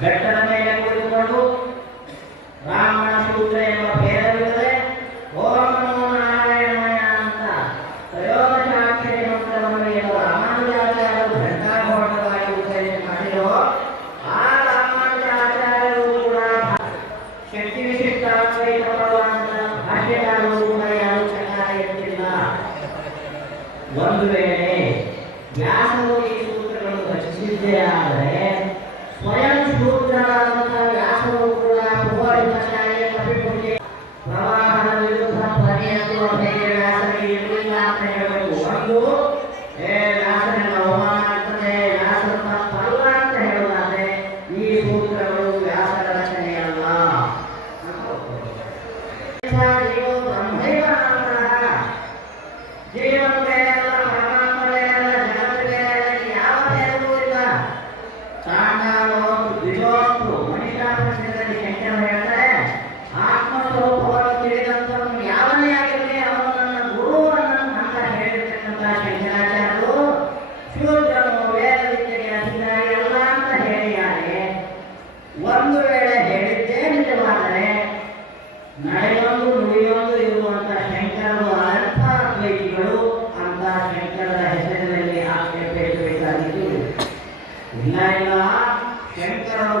ಬೆಟ್ಟದ ಮೇಲೆ ಕುಳಿತುಕೊಂಡು ರಾಮನ ಸೂತ್ರ ಎಂಬ ಭೇದವಿಲ್ಲದೆ ಓಂ ನಮೋ ನಾರಾಯಣಮಯ ಅಂತ ತ್ರಯೋದಶಾಕ್ಷರಿ ಮಂತ್ರವನ್ನು ಏನು ರಾಮಾನುಜಾಚಾರ್ಯರು ಘಂಟಾಘೋಷವಾಗಿ ಉಚ್ಚರಣೆ ಮಾಡಿರೋ ಆ ರಾಮಾನುಜಾಚಾರ್ಯರು ಕೂಡ ಶಕ್ತಿ ವಿಶಿಷ್ಟ ಅದ್ವೈತ ಪರವಾದ ಭಾಷ್ಯಕಾರರು ಕೂಡ ಯಾರು ಈ ಸೂತ್ರಗಳನ್ನು ರಚಿಸಿದ್ದೇ ಆದರೆ وينصر جلالته ಒಂದು ವೇಳೆ ಹೇಳಿದ್ದೇ ನಿಜವಾದರೆ ನಡೆಯೊಂದು ನುಡಿಯೊಂದು ಇರುವಂಥ ಶಂಕರರು ಅಲ್ಪ ದ್ವೈತಿಗಳು ಅಂತ ಶಂಕರರ ಹೆಸರಿನಲ್ಲಿ ಆಕ್ಷೇಪಿಸಬೇಕಾಗಿತ್ತು ಇಲ್ಲ ಇಲ್ಲ ಶಂಕರರು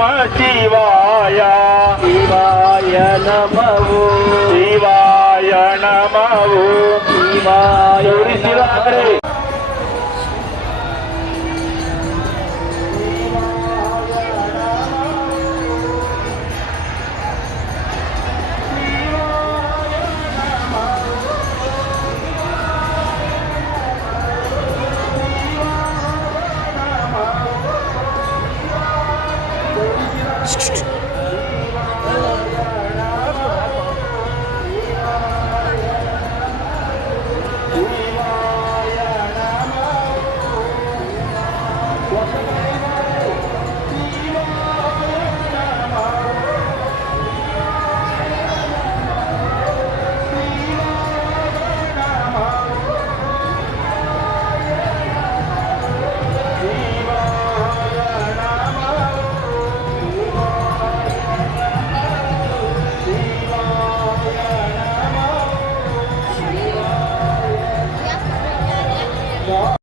నమ శివాయ శివాయ నమవు శివాయ నమవు శివాయ Shh, shh, shh.